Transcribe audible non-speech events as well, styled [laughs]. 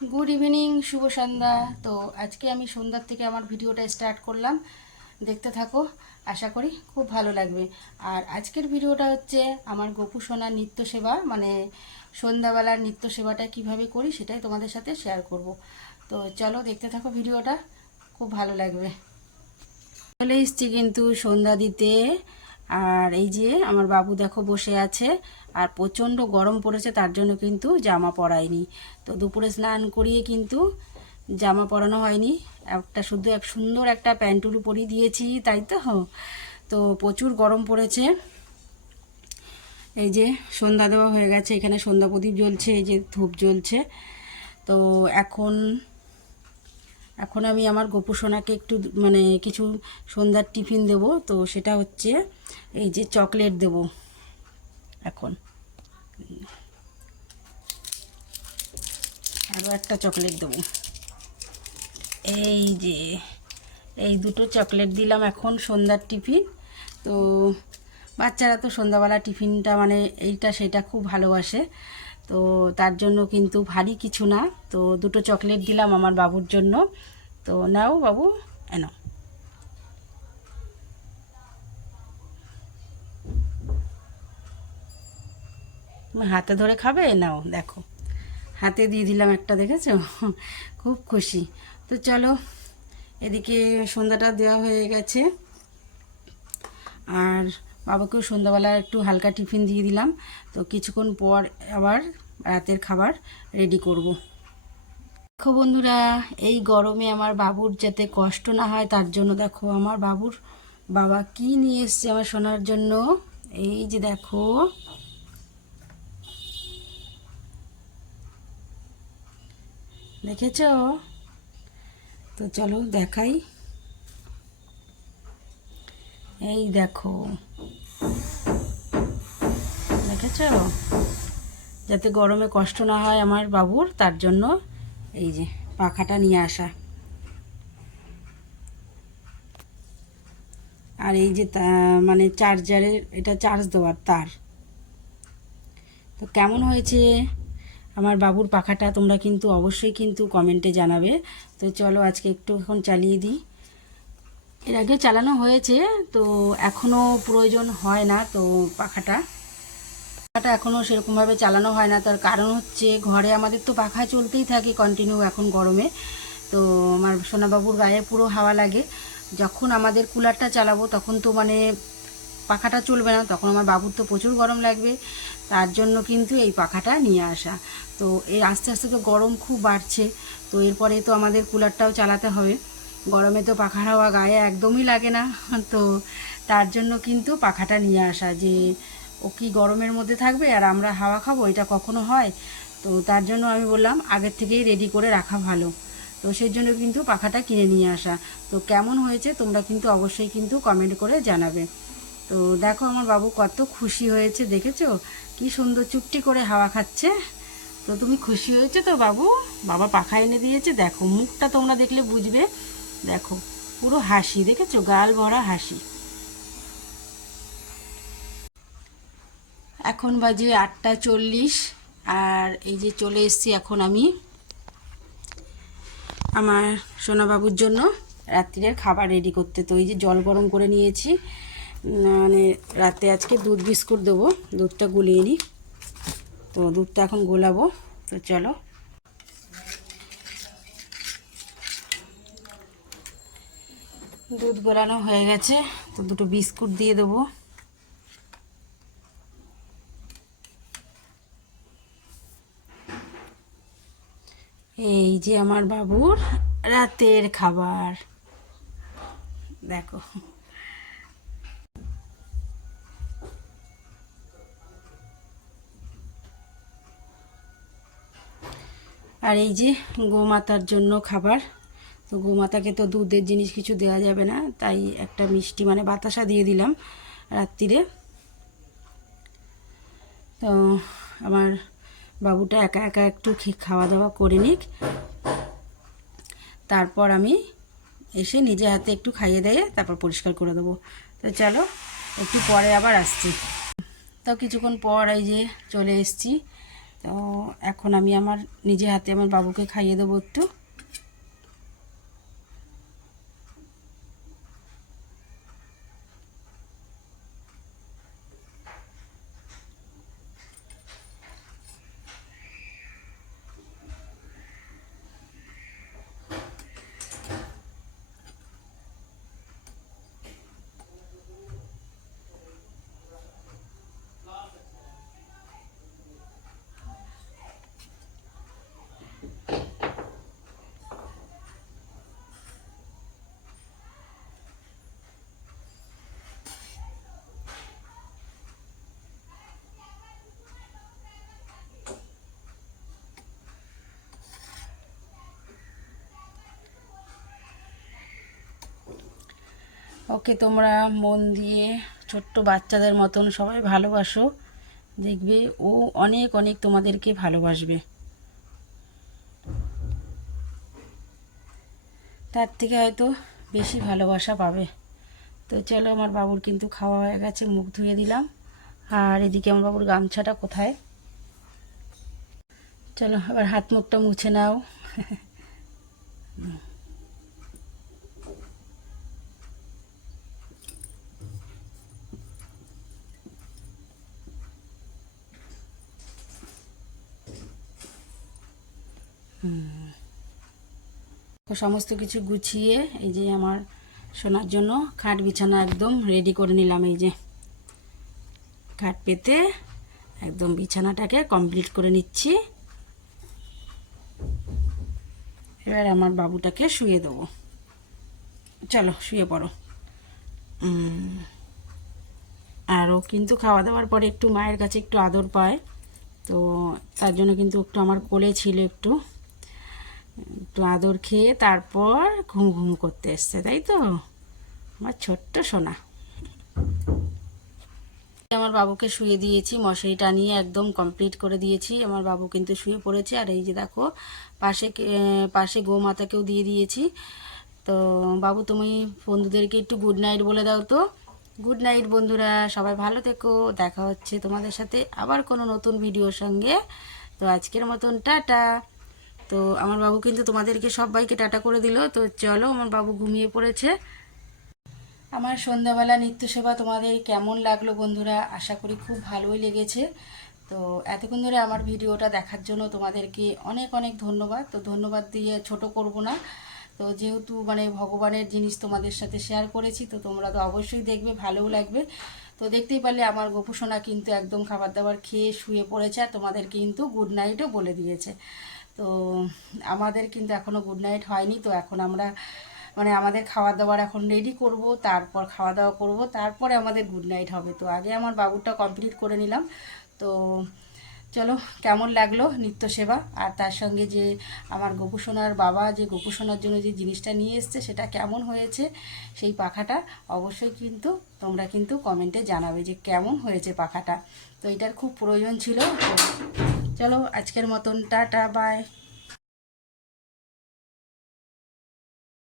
Good evening শুভ সন্ধ্যা। তো আজকে আমি সন্ধ্যার থেকে আমার ভিডিওটা স্টার্ট করলাম। দেখতে থাকো, আশা করি খুব ভালো লাগবে। আর আজকের ভিডিওটা হচ্ছে আমার গোপু সোনার নিত্য সেবা মানে সন্ধ্যাবেলার নিত্য সেবাটা কীভাবে করি সেটাই তোমাদের সাথে শেয়ার করব। তো চলো দেখতে থাকো ভিডিওটা, খুব ভালো লাগবে। চলে এসছি কিন্তু সন্ধ্যা দিতে। আর এই যে আমার বাবু দেখো বসে আছে আর প্রচণ্ড গরম পড়েছে, তার জন্য কিন্তু জামা পরায়নি তো দুপুরে স্নান করিয়ে কিন্তু জামা পরানো হয়নি। একটা শুধু এক সুন্দর একটা প্যান্টুলু পরিয়ে দিয়েছি, তাই তো? তো প্রচুর গরম পড়েছে। এই যে সন্ধ্যা দেওয়া হয়ে গেছে, এখানে সন্ধ্যা প্রদীপ জ্বলছে, এই যে ধূপ জ্বলছে। তো এখন এখন আমি আমার গোপু সোনাকে একটু মানে কিছু সন্ধ্যার টিফিন দেব, তো সেটা হচ্ছে এই যে চকলেট দেব। এখন। আরও একটা চকলেট দেব। এই যে, এই দুটো চকলেট দিলাম এখন সন্ধ্যার টিফিন তো বাচ্চারা তো সন্ধ্যাবেলা টিফিনটা মানে এইটা সেটা খুব ভালোবাসে। তো তার জন্য কিন্তু ভারী কিছু না। তো দুটো চকলেট দিলাম আমার বাবুর জন্য। তো নাও বাবু, এনো। হাতে ধরে খাবে? নাও, দেখো। হাতে দিয়ে দিলাম একটা, দেখেছ? [laughs] খুব খুশি। তো চলো, এদিকে সন্ধ্যাটা দেওয়া হয়ে গেছে। আর বাবাকেও সন্ধ্যাবেলা একটু হালকা টিফিন দিয়ে দিলাম। তো কিছুক্ষণ পর আবার রাতের খাবার রেডি করব। দেখো বন্ধুরা, এই গরমে আমার বাবুর যাতে কষ্ট না হয়, তার জন্য দেখো আমার বাবুর বাবা কি নিয়ে এসছে আমার শোনার জন্য। এই যে দেখো দেখেছ? তো চলো দেখাই। এই দেখো। দেখেছ? যাতে গরমে কষ্ট না হয় আমার বাবুর, তার জন্য এই যে পাখাটা নিয়ে আসা। আর এই যে মানে চার্জারের এটা চার্জ দেওয়ার তার। তো কেমন হয়েছে? আমার বাবুর পাখাটা তোমরা কিন্তু অবশ্যই কিন্তু কমেন্টে জানাবে। তো চলো আজকে একটু এখন চালিয়ে দিই। এর আগে চালানো হয়েছে, তো এখনও প্রয়োজন হয় না তো পাখাটা। পাখাটা এখনও সেরকমভাবে চালানো হয় না, তার কারণ হচ্ছে ঘরে আমাদের তো পাখা চলতেই থাকে কন্টিনিউ এখন গরমে। তো আমার সোনাবাবুর গায়ে পুরো হাওয়া লাগে। যখন আমাদের কুলারটা চালাবো তখন তো মানে পাখাটা চলবে না, তখন আমার বাবুর তো প্রচুর গরম লাগবে, তার জন্য কিন্তু এই পাখাটা নিয়ে আসা। তো এই আস্তে আস্তে তো গরম খুব বাড়ছে, তো এরপরে তো আমাদের কুলারটাও চালাতে হবে। গরমে তো পাখার হাওয়া গায়ে একদমই লাগে না, [laughs] তো তার জন্য কিন্তু পাখাটা নিয়ে আসা যে ও কি গরমের মধ্যে থাকবে আর আমরা হাওয়া খাব, এটা কখনো হয়? তো তার জন্য আমি বললাম, আগের থেকেই রেডি করে রাখা ভালো। তো সেই জন্য কিন্তু পাখাটা কিনে নিয়ে আসা। তো কেমন হয়েছে তোমরা কিন্তু অবশ্যই কিন্তু কমেন্ট করে জানাবে। তো দেখো আমার বাবু কত খুশি হয়েছে, দেখেছ? কি সুন্দর চুপটি করে হাওয়া খাচ্ছে। তো তুমি খুশি হয়েছে তো বাবু? বাবা পাখা এনে দিয়েছে, দেখো, মুখটা তোমরা দেখলে বুঝবে। দেখো, পুরো হাসি, দেখেছ? গাল ভরা হাসি। এখন বাজে আটটা চল্লিশ, আর এই যে চলে এসেছি এখন আমি আমার সোনাবাবুর জন্য। রাত্রিরের খাবার রেডি করতে। তো এই যে জল গরম করে নিয়েছি। মানে রাতে আজকে দুধ বিস্কুট দেবো। দুধটা গুলিয়ে নিই। তো দুধটা এখন গোলাবো। তো চলো। দুধ গোলানো হয়ে গেছে। তো দুটো বিস্কুট দিয়ে দেবো। এই যে আমার বাবুর রাতের খাবার। দেখো। আর এই যে গোমাতার জন্য খাবার, তো গোমাতাকে তো দুধের জিনিস কিছু দেওয়া যাবে না, তাই একটা মিষ্টি মানে বাতাসা দিয়ে দিলাম রাত্রিরে তো আমার বাবুটা একা একা একটু খাওয়া দাওয়া করে নিক। তারপর আমি এসে নিজে হাতে একটু খাইয়ে দিয়ে তারপর পরিষ্কার করে দেবো। তো চলো, একটু পরে আবার আসছি। তো কিছুক্ষণ পর এই যে চলে এসেছি। তো এখন আমি আমার নিজে হাতে আমার বাবুকে খাইয়ে দেবো একটু। ওকে তোমরা মন দিয়ে ছোট্ট বাচ্চাদের মতন সবাই ভালোবাসো। দেখবে ও অনেক অনেক তোমাদেরকে ভালোবাসবে। তার থেকে হয়তো বেশি ভালোবাসা পাবে। তো চলো আমার বাবুর কিন্তু খাওয়া হয়ে গেছে, মুখ ধুয়ে দিলাম। আর এদিকে আমার বাবুর গামছাটা কোথায়? চলো আবার হাত মুখটা মুছে নাও। [laughs] সমস্ত কিছু গুছিয়ে এই যে আমার শোনার জন্য খাট বিছানা একদম রেডি করে নিলাম এই যে। খাট পেতে একদম বিছানাটাকে কমপ্লিট করে নিচ্ছি। এবার আমার বাবুটাকে শুয়ে দেবো। চলো শুয়ে পড়ো। উম, আর ও কিন্তু খাওয়া দাওয়ার পরে একটু মায়ের কাছে একটু আদর পায় তো তার জন্য কিন্তু একটু আমার কোলে ছিল একটু। একটু আদর খেয়ে তারপর ঘুম ঘুম করতে এসছে, তাই তো? আমার ছোট্ট সোনা। আমার বাবুকে শুয়ে দিয়েছি মশারি টানিয়ে একদম কমপ্লিট করে দিয়েছি। আমার বাবু কিন্তু শুয়ে পড়েছে, আর এই যে দেখো, পাশে পাশে গোমাতাকেও দিয়ে দিয়েছি। তো বাবু, তুমি বন্ধুদেরকে একটু গুড নাইট বলে দাও তো। গুড নাইট বন্ধুরা, সবাই ভালো থেকো, দেখা হচ্ছে তোমাদের সাথে আবার কোনো নতুন ভিডিওর সঙ্গে। তো আজকের মতন, টাটা। তো আমার বাবু কিন্তু তোমাদেরকে সবাইকে টাটা করে দিল। তো চলো, আমার বাবু ঘুমিয়ে পড়েছে। আমার সন্ধ্যাবেলা নিত্য সেবা তোমাদের কেমন লাগল বন্ধুরা? আশা করি খুব ভালোই লেগেছে। তো এতক্ষণ ধরে আমার ভিডিওটা দেখার জন্য তোমাদেরকে অনেক অনেক ধন্যবাদ। তো ধন্যবাদ দিয়ে ছোট করব না। তো যেহেতু মানে ভগবানের জিনিস তোমাদের সাথে শেয়ার করেছি, তো তোমরা তো অবশ্যই দেখবে, ভালোও লাগবে। তো দেখতেই পারলে আমার গোপুসোনা কিন্তু একদম খাবার দাবার খেয়ে শুয়ে পড়েছে আর তোমাদের কিন্তু গুড নাইটও বলে দিয়েছে। তো আমাদের কিন্তু এখনও গুড নাইট হয়নি, তো এখন আমরা মানে আমাদের খাওয়া দাওয়ার এখন রেডি করব, তারপর খাওয়া দাওয়া করব, তারপরে আমাদের গুড নাইট হবে। তো আগে আমার বাবুরটা কমপ্লিট করে নিলাম। তো চলো, কেমন লাগল নিত্য সেবা? আর তার সঙ্গে যে আমার গোপুসোনার বাবা, যে গোপুসোনার জন্য যে জিনিসটা নিয়ে এসছে, সেটা কেমন হয়েছে, সেই পাখাটা অবশ্যই কিন্তু তোমরা কিন্তু কমেন্টে জানাবে যে কেমন হয়েছে পাখাটা। তো এটার খুব প্রয়োজন ছিল। চলো আজকের মতন টাটা বাই